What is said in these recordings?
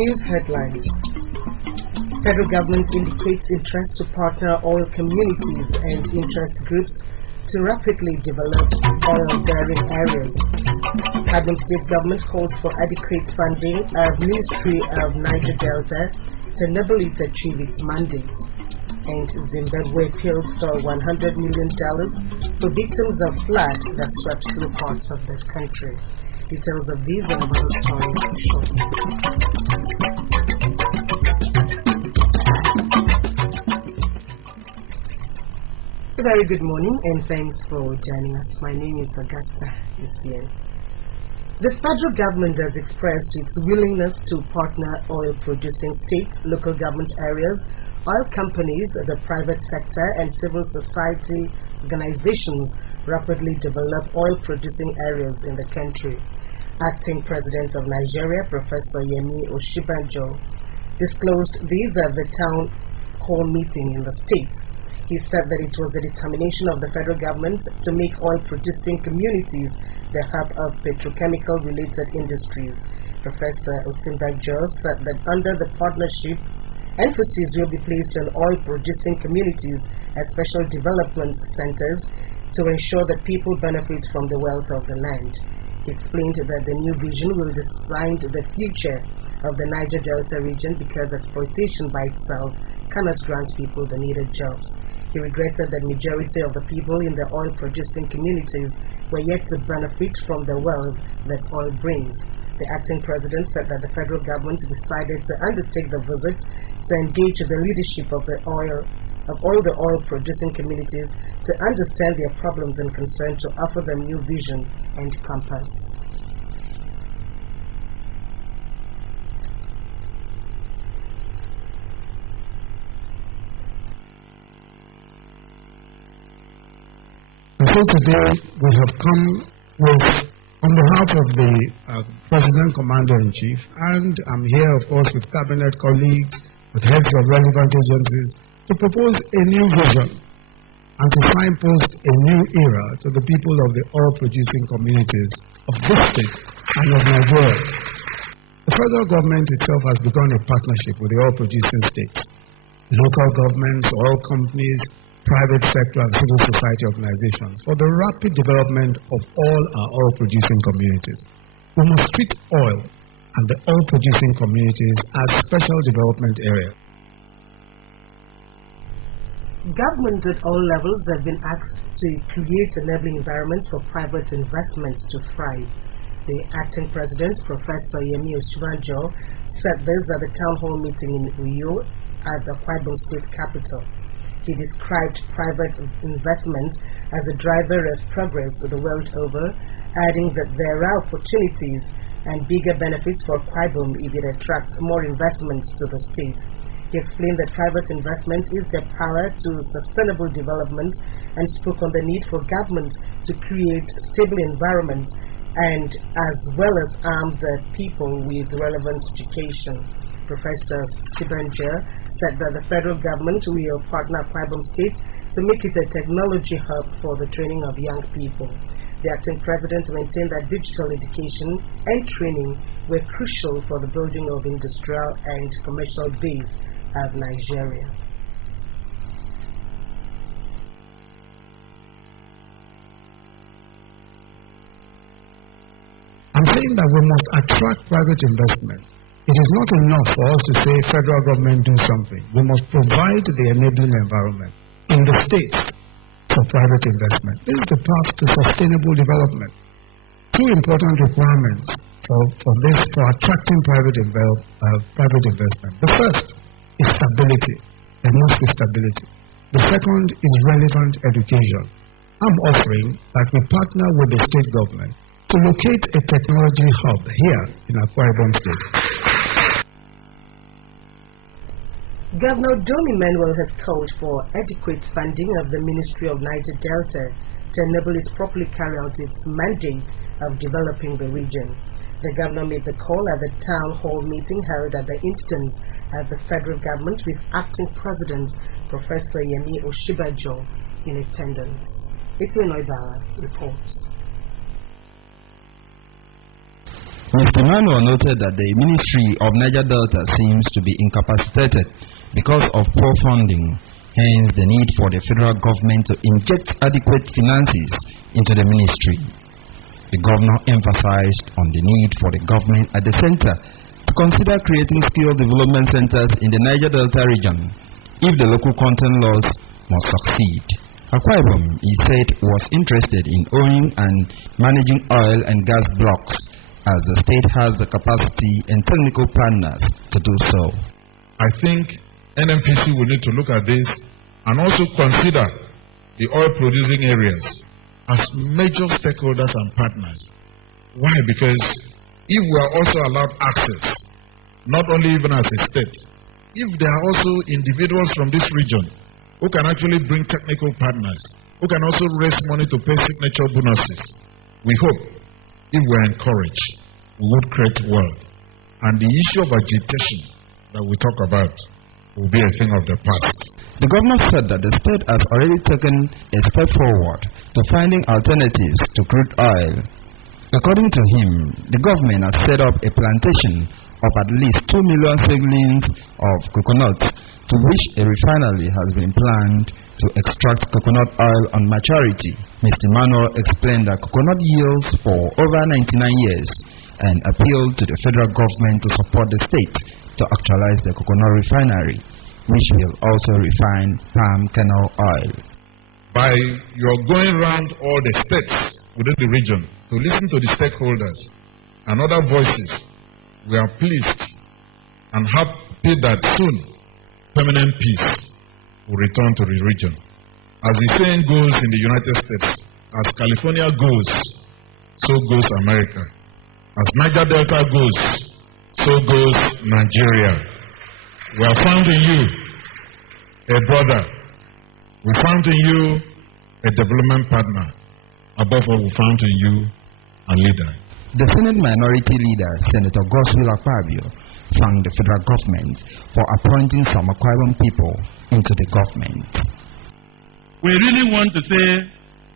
news headlines. Federal government indicates interest to partner oil communities and interest groups to rapidly develop oil-bearing areas. Kagam State government calls for adequate funding of Ministry of Niger Delta to enable it achieve its mandate. And Zimbabwe appeals for $100 million for victims of flood that swept through parts of the country. Details of these and other stories shortly. A very good morning and thanks for joining us. My name is Augusta Essien. The federal government has expressed its willingness to partner oil-producing states, local government areas, oil companies, the private sector, and civil society organizations rapidly develop oil-producing areas in the country. Acting President of Nigeria, Professor Yemi Osinbajo, disclosed these at the town hall meeting in the state. He said that it was the determination of the federal government to make oil-producing communities the hub of petrochemical-related industries. Professor Osinbajo said that under the partnership, emphasis will be placed on oil-producing communities as special development centers to ensure that people benefit from the wealth of the land. He explained that the new vision will design the future of the Niger Delta region because exploitation by itself cannot grant people the needed jobs. He regretted that majority of the people in the oil-producing communities were yet to benefit from the wealth that oil brings. The acting president said that the federal government decided to undertake the visit to engage the leadership of all the oil-producing communities to understand their problems and concerns to offer them new vision and compass. And so today we have come with, on behalf of the President, Commander-in-Chief, and I'm here, of course, with Cabinet colleagues, with heads of relevant agencies, to propose a new vision and to signpost a new era to the people of the oil-producing communities of this state and of Nigeria. The federal government itself has begun a partnership with the oil-producing states, local governments, oil companies, private sector and civil society organizations for the rapid development of all our oil-producing communities. We must treat oil and the oil-producing communities as special development areas. Government at all levels have been asked to create enabling environments for private investments to thrive. The acting president, Professor Yemi Osinbajo, said this at the town hall meeting in Uyo at the Akwa Ibom state capital. He described private investment as a driver of progress the world over, adding that there are opportunities and bigger benefits for Akwa Ibom if it attracts more investments to the state. He explained that private investment is the power to sustainable development and spoke on the need for government to create stable environments and as well as arm the people with relevant education. Professor Osinbajo said that the federal government will partner Akwa Ibom State to make it a technology hub for the training of young people. The acting president maintained that digital education and training were crucial for the building of industrial and commercial base of Nigeria. I'm saying that we must attract private investment. It is not enough for us to say federal government do something. We must provide the enabling environment in the states for private investment. This is the path to sustainable development. Two important requirements for attracting private investment. The first is stability. There must be stability. The second is relevant education. I'm offering that we partner with the state government to locate a technology hub here in Akwa Ibom State. Governor Dom Emmanuel has called for adequate funding of the Ministry of Niger Delta to enable it properly carry out its mandate of developing the region. The governor made the call at the town hall meeting held at the instance of the federal government with acting president Professor Yemi Osinbajo in attendance. Etienne Oibala reports. Mr. Manuel noted that the Ministry of Niger Delta seems to be incapacitated because of poor funding, hence the need for the federal government to inject adequate finances into the ministry. The governor emphasized on the need for the government at the center to consider creating skill development centers in the Niger Delta region if the local content laws must succeed. Akwa Ibom, he said, was interested in owning and managing oil and gas blocks, as the state has the capacity and technical partners to do so. I think NNPC will need to look at this and also consider the oil-producing areas as major stakeholders and partners. Why? Because if we are also allowed access, not only even as a state, if there are also individuals from this region who can actually bring technical partners, who can also raise money to pay signature bonuses, we hope, if we are encouraged, we would create wealth. And the issue of agitation that we talk about will be a thing of the past. The governor said that the state has already taken a step forward to finding alternatives to crude oil. According to him, the government has set up a plantation of at least 2 million seedlings of coconuts, to which a refinery has been planned to extract coconut oil on maturity. Mr. Manuel explained that coconut yields for over 99 years and appealed to the federal government to support the state to actualize the coconut refinery, which will also refine palm kernel oil. By your going around all the states within the region to listen to the stakeholders and other voices, we are pleased and happy that soon permanent peace will return to the region. As the saying goes in the United States, as California goes, so goes America. As Niger Delta goes, so goes Nigeria. We have found in you a brother. We found in you a development partner. Above all, we found in you a leader. The Senate Minority Leader, Senator Godswill Akpabio, thanked the federal government for appointing some Akwa Ibom people into the government. We really want to say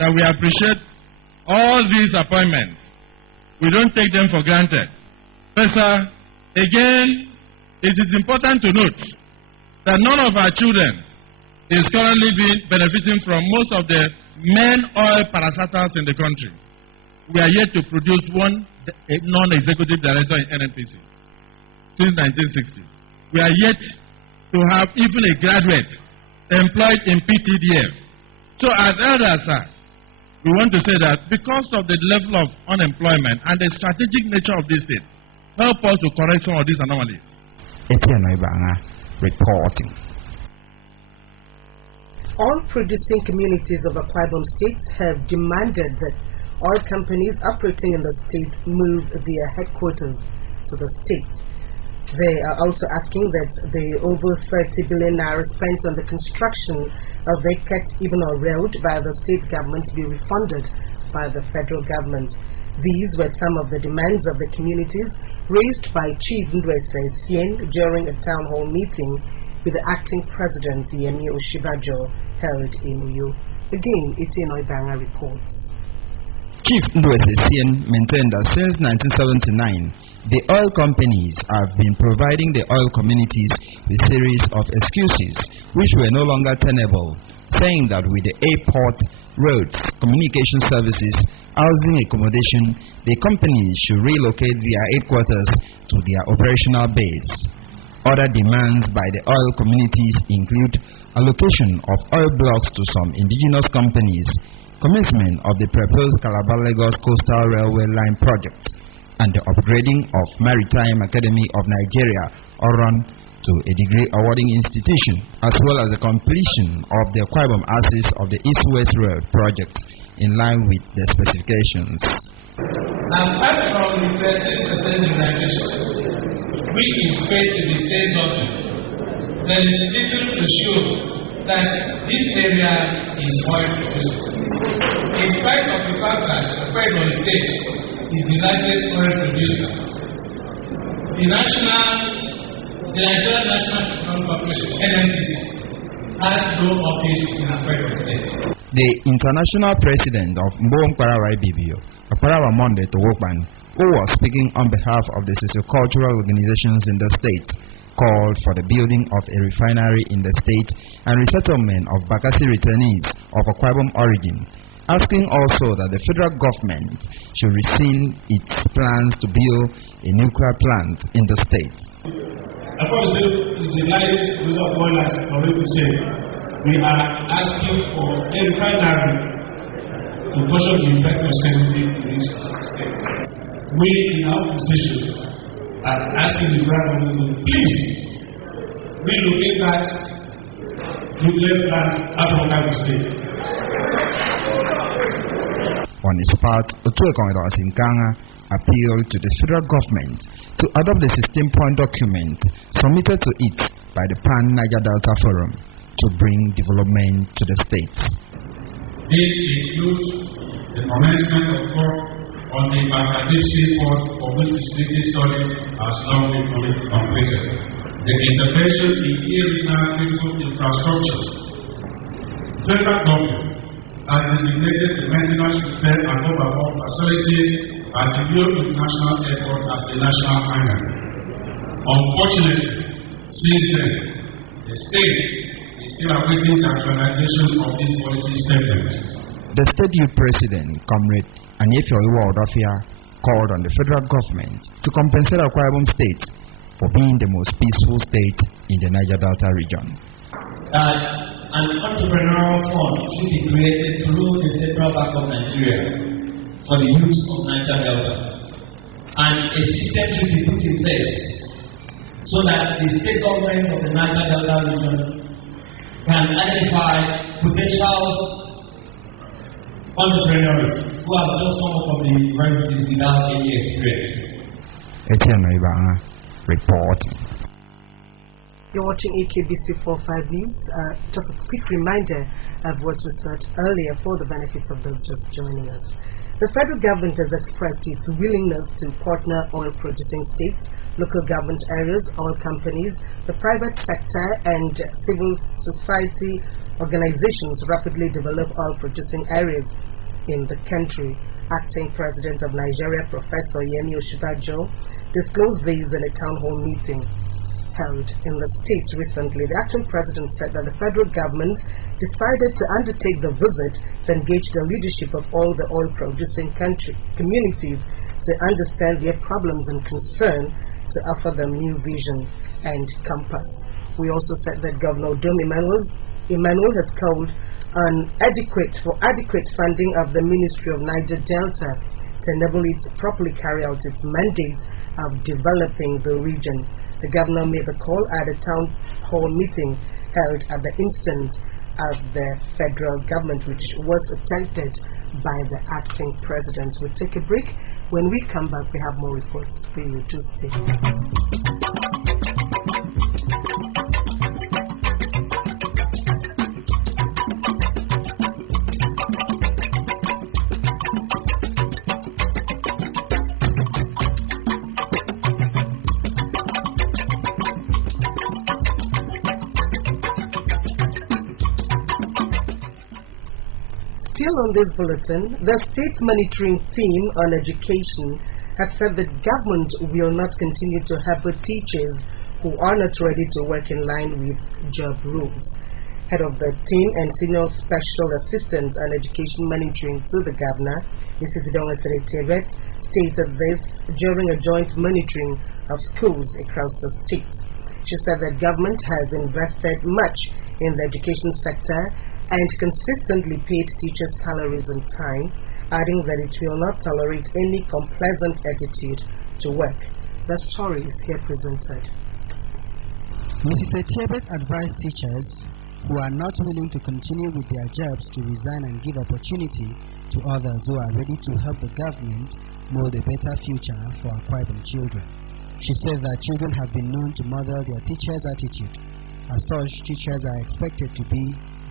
that we appreciate all these appointments. We don't take them for granted. But sir, again, it is important to note that none of our children is currently benefiting from most of the main oil parastatals in the country. We are yet to produce one non-executive director in NNPC since 1960. We are yet to have even a graduate employed in PTDF. So as elders, sir, we want to say that because of the level of unemployment and the strategic nature of this state, help us to correct some of these anomalies. Etienne Oibanga reporting. All producing communities of Akwa Ibom State have demanded that oil companies operating in the state move their headquarters to the state. They are also asking that the over 30 billion naira spent on the construction of the Eket Ibno Road by the state government be refunded by the federal government. These were some of the demands of the communities raised by Chief Ndwese Sien during a town hall meeting with the acting president Yemi Oshibajo held in Uyo. Again, Etienne Oibanga reports. Chief Ndwese Sien maintained that since 1979, the oil companies have been providing the oil communities with a series of excuses which were no longer tenable, saying that with the airport, roads, communication services, housing accommodation, the companies should relocate their headquarters to their operational base. Other demands by the oil communities include allocation of oil blocks to some indigenous companies, commencement of the proposed Calabar-Lagos Coastal Railway Line project, and the upgrading of Maritime Academy of Nigeria, ORAN, to a degree awarding institution, as well as the completion of the Akwa Ibom axis of the East-West Road project in line with the specifications. Apart from the 13% indexation, which is paid to the state government, there is little to show that this area is oil producing. In spite of the fact that Akwa Ibom State is the largest oil producer, the Nigerian National Petroleum Corporation, NNPC, has no office in Akwa Ibom State. The international president of Mbom Kwarawa Ibibio, Kwarawa Monde Towokban, who was speaking on behalf of the sociocultural organizations in the state, called for the building of a refinery in the state and resettlement of Bakassi returnees of Akwa Ibom origin, asking also that the federal government should rescind its plans to build a nuclear plant in the state. Akwa State is the largest producer of oil, as already said. We are asking for a refinery to caution the effect of scarcity in this state. We, in our position, are asking the government to please relocate that nuclear plant out of Akwa State. On his part, Otuekon Sinkanga appealed to the federal government to adopt the 16-point document submitted to it by the Pan-Niger Delta Forum to bring development to the state. This includes the commencement of work on the Bakassi port, for which the feasibility study has now been completed. The intervention in regional critical infrastructure. Federal government has designated the maintenance, repair, and overhaul facility at the New International Airport as a national priority. Unfortunately, since then, the state is still awaiting the actualization of this policy statement. The state youth president, Comrade Anyefio Iwa-Odofia, called on the federal government to compensate Akwa Ibom State for being the most peaceful state in the Niger Delta region. An entrepreneurial fund should be created through the Central Bank of Nigeria for the use of Niger Delta, and a system should be put in place so that the state government of the Niger Delta region can identify potential entrepreneurs who have just come up from the universities without any experience. Etienne Ibanga, report. You're watching AKBC 45 News. Just a quick reminder of what we said earlier for the benefits of those just joining us. The federal government has expressed its willingness to partner oil-producing states, local government areas, oil companies, the private sector, and civil society organizations rapidly develop oil-producing areas in the country. Acting President of Nigeria, Professor Yemi Osinbajo, disclosed these in a town hall meeting held in the States recently. The acting president said that the federal government decided to undertake the visit to engage the leadership of all the oil-producing communities to understand their problems and concern, to offer them new vision and compass. We also said that Governor Dom Emmanuel has called on adequate funding of the Ministry of Niger Delta to enable it to properly carry out its mandate of developing the region. The governor made the call at a town hall meeting held at the instance of the federal government, which was attended by the acting president. We'll take a break. When we come back, we have more reports for you. Just stay. Still on this bulletin, the state monitoring team on education has said that government will not continue to harbor teachers who are not ready to work in line with job rules. Head of the team and senior special assistant on education monitoring to the governor, Mrs. Idonga Tebet, stated this during a joint monitoring of schools across the state. She said that government has invested much in the education sector and consistently paid teachers' salaries on time, adding that it will not tolerate any unpleasant attitude to work. The story is here presented. Mrs. Etiebet advised teachers who are not willing to continue with their jobs to resign and give opportunity to others who are ready to help the government mold a better future for Akwa Ibom children. She said that children have been known to model their teachers' attitude. As such, teachers are expected to be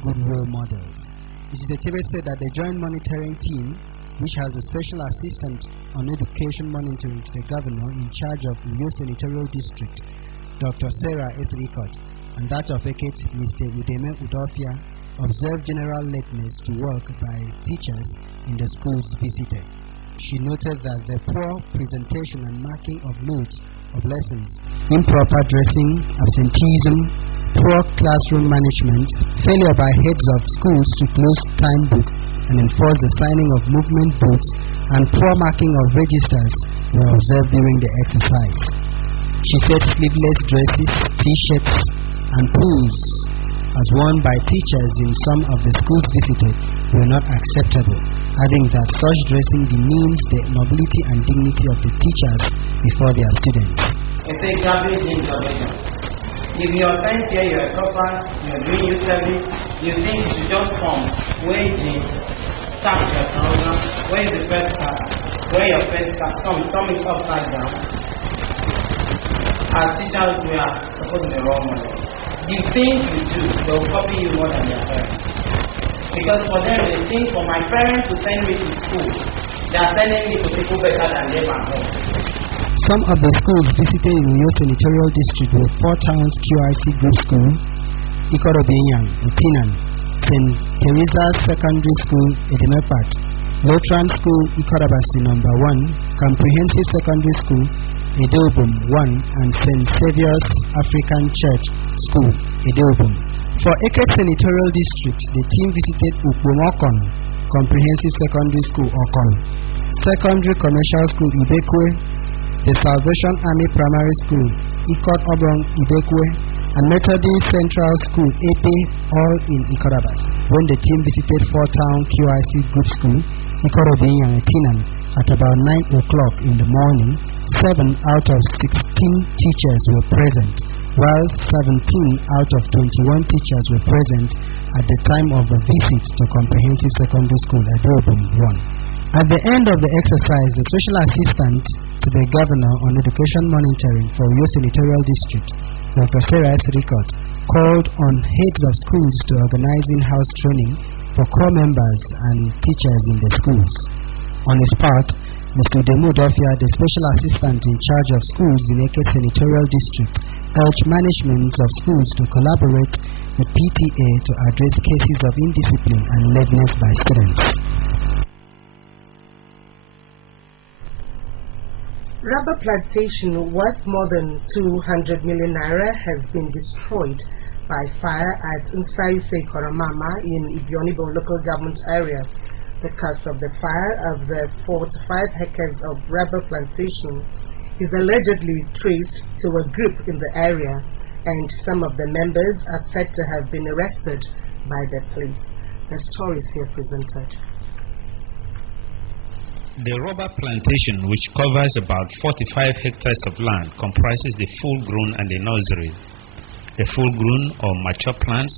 good role models. Mrs. Etiebet said that the joint monitoring team, which has a special assistant on education monitoring to the governor in charge of Uyo Senatorial District, Dr. Sarah Esrikot, and that of Eket, Mr. Udeme Udofia, observed general lateness to work by teachers in the schools visited. She noted that the poor presentation and marking of notes of lessons, improper dressing, absenteeism, poor classroom management, failure by heads of schools to close time book and enforce the signing of movement books, and poor marking of registers were observed during the exercise. She said sleeveless dresses, t-shirts, and pulls as worn by teachers in some of the schools visited were not acceptable, adding that such dressing demeans the nobility and dignity of the teachers before their students. It's a garbage information. If you're sent here, you're a copper, you're doing your service, you think you should just come, wear jeans, start your trouser, where is the first card, wear your first card, thumb it upside down. As teachers, we are supposed to be role models. The things you do, they will copy you more than your parents. Because for them, they think for my parents to send me to school, they are sending me to people better than them at home. Some of the schools visited in Uyo Senatorial District were Four Towns QRC Group School, Ikorobinyang, Utinan, St. Teresa's Secondary School, Edemekpat, Lotran School, Ikorabasi No. 1, Comprehensive Secondary School, Edeobum 1, and St. Saviour's African Church School, Edeobum. For Eket Senatorial District, the team visited Ukbomokon Comprehensive Secondary School, Okon, Secondary Commercial School, Ibekwe, the Salvation Army Primary School, Ikot Obrong, Ibekwe, and Methodist Central School, Epe, all in Ikorabas. When the team visited Four Town QIC Group School, Ikorobinyang Etinan, at about 9 o'clock in the morning, 7 out of 16 teachers were present, while 17 out of 21 teachers were present at the time of the visit to Comprehensive Secondary School at Edeobum 1. At the end of the exercise, the Special Assistant to the Governor on Education Monitoring for Uyo Senatorial District, Dr. Sarah S. Ricott, called on heads of schools to organize in-house training for core members and teachers in the schools. On his part, Mr. Udemu Dofia, the Special Assistant in charge of schools in Eket Senatorial District, urged managements of schools to collaborate with PTA to address cases of indiscipline and lateness by students. Rubber plantation worth more than 200 million naira has been destroyed by fire at Nsayuse Koramama in Ibionibo local government area. The cause of the fire of the 4 to 5 hectares of rubber plantation is allegedly traced to a group in the area, and some of the members are said to have been arrested by the police. The story is here presented. The rubber plantation, which covers about 45 hectares of land, comprises the full-grown and the nursery. The full-grown or mature plants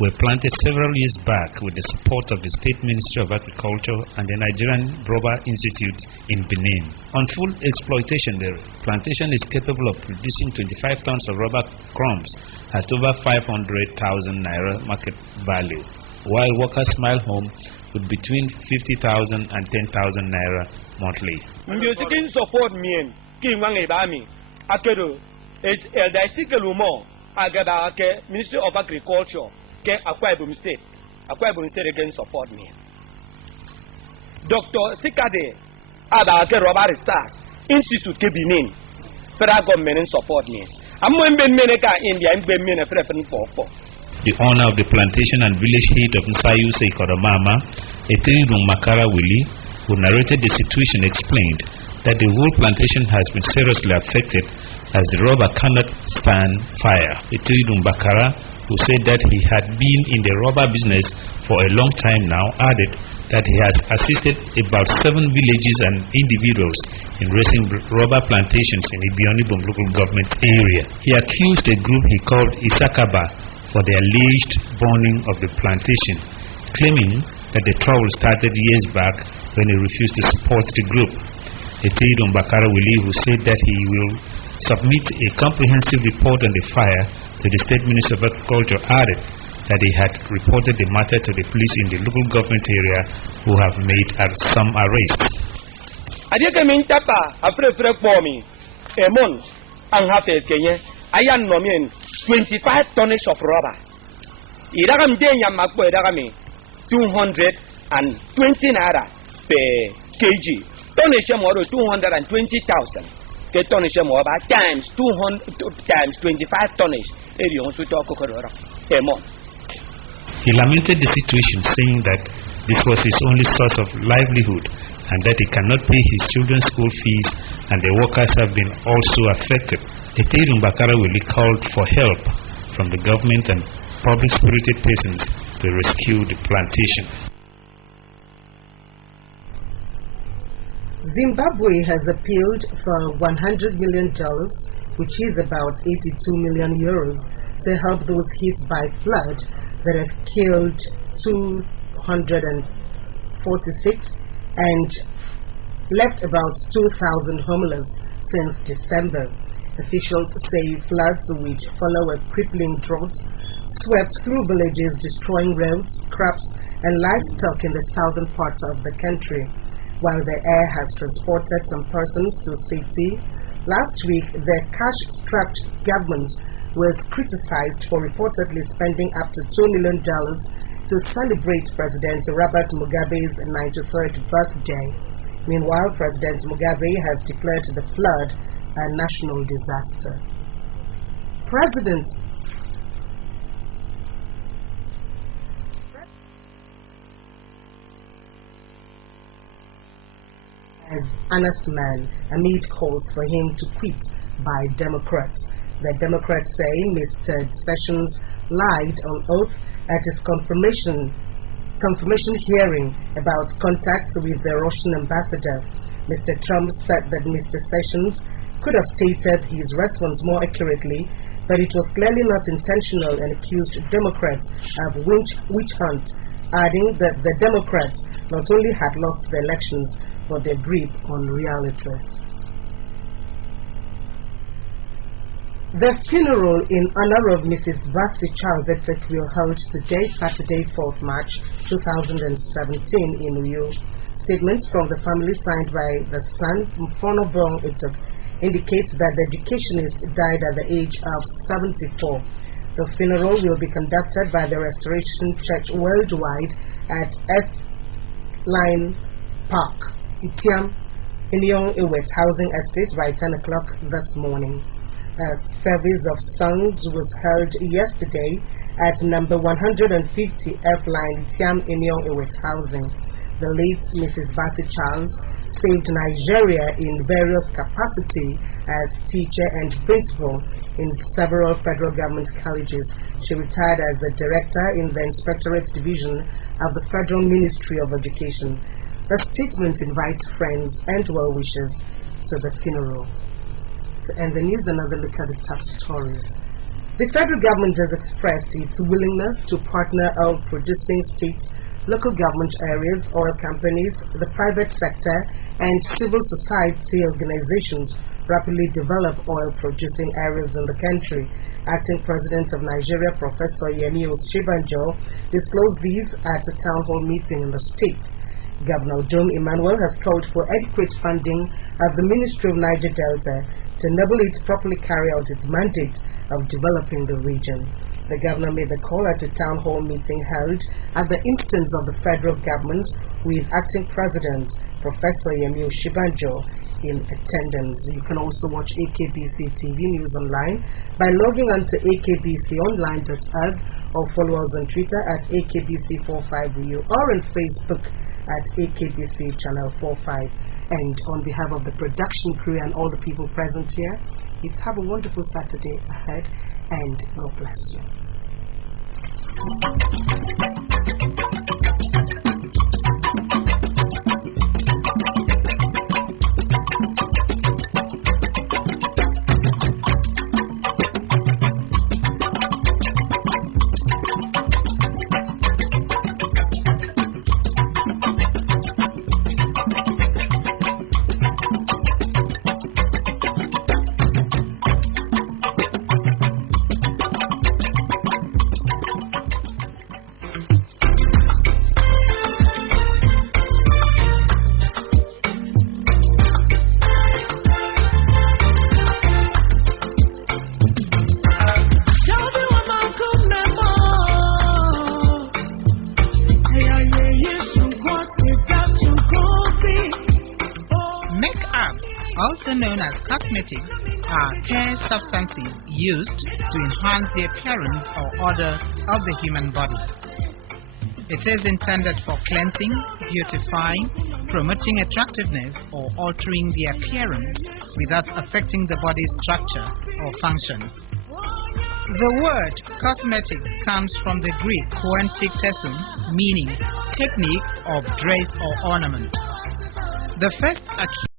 were planted several years back with the support of the State Ministry of Agriculture and the Nigerian Rubber Institute in Benin. On full exploitation, the plantation is capable of producing 25 tons of rubber crumbs at over 500,000 naira market value, while workers smile home with between 50,000 and 10,000 naira monthly. Music support me, King Wang Ebami, Akedo, is Eldasicalumo, Agabake, Ministry of Agriculture, Akwa Ibom State. Akwa Ibom State again support me. Dr. Sikade, Adake Robert Stars, Institute Kebinin, federal government support me. I'm going to be India and be a preference for. The owner of the plantation and village head of Nsayuse Koramama, Eteridung Makara Willie, who narrated the situation, explained that the whole plantation has been seriously affected as the rubber cannot stand fire. Eteridung Bakara, who said that he had been in the rubber business for a long time now, added that he has assisted about 7 villages and individuals in raising rubber plantations in Ibionibo local government area. He accused a group he called Isakaba for the alleged burning of the plantation, claiming that the trouble started years back when he refused to support the group. Eteridung Bakara Willie, who said that he will submit a comprehensive report on the fire to the State Ministry of Agriculture, added that he had reported the matter to the police in the local government area, who have made some arrests. Ayan nomin 25 tonnage of rubber. Iragam denya makbo iragami 220 naira per kg Tonnage more 220,000. Ke tonnage more about times 200 times 25 tonnage. Eri on so talk a month. He lamented the situation, saying that this was his only source of livelihood and that he cannot pay his children's school fees, and the workers have been also affected. Eteirun Bakarawili called for help from the government and public-spirited persons to rescue the plantation. Zimbabwe has appealed for $100 million, which is about 82 million euros, to help those hit by flood that have killed 246 and left about 2,000 homeless since December. Officials say floods, which follow a crippling drought, swept through villages, destroying roads, crops, and livestock in the southern parts of the country. While the air has transported some persons to safety, last week the cash-strapped government was criticized for reportedly spending up to $2 million to celebrate President Robert Mugabe's 93rd birthday. Meanwhile, President Mugabe has declared the flood a national disaster. President as honest man amid calls for him to quit by Democrats. The Democrats say Mr. Sessions lied on oath at his confirmation hearing about contacts with the Russian ambassador. Mr. Trump said that Mr. Sessions could have stated his response more accurately, but it was clearly not intentional, and accused Democrats of witch hunt, adding that the Democrats not only had lost the elections, but their grip on reality. The funeral in honor of Mrs. Basi Charles Etekwe held today, Saturday, 4th March 2017 in Uyo. Statements from the family signed by the son, Mfonobong Etek, indicates that the educationist died at the age of 74. The funeral will be conducted by the Restoration Church Worldwide at F-Line Park, Itiam, Inyong Iwet Housing Estate by 10 o'clock this morning. A service of songs was held yesterday at number 150 F-Line Itiam Inyong Iwet Housing. The late Mrs. Basi Charles saved Nigeria in various capacity as teacher and principal in several federal government colleges. She retired as a director in the Inspectorate Division of the Federal Ministry of Education. The statement invites friends and well-wishers to the funeral. To end the news, another look at the top stories. The federal government has expressed its willingness to partner oil-producing states, local government areas, oil companies, the private sector, and civil society organizations rapidly develop oil-producing areas in the country. Acting President of Nigeria, Professor Yemi Osinbajo, disclosed these at a town hall meeting in the state. Governor Dome Emmanuel has called for adequate funding of the Ministry of Niger Delta to enable it to properly carry out its mandate of developing the region. The governor made the call at a town hall meeting held at the instance of the federal government, with Acting President Professor Yemi Osinbajo in attendance. You can also watch AKBC TV News online by logging on to akbconline.org or follow us on Twitter at AKBC45U or on Facebook at AKBC Channel 45. And on behalf of the production crew and all the people present here, let's have a wonderful Saturday ahead, and God bless you. known as cosmetics, are care substances used to enhance the appearance or odor of the human body. It is intended for cleansing, beautifying, promoting attractiveness, or altering the appearance without affecting the body's structure or functions. The word cosmetics comes from the Greek koentiktesun, meaning technique of dress or ornament. The first accused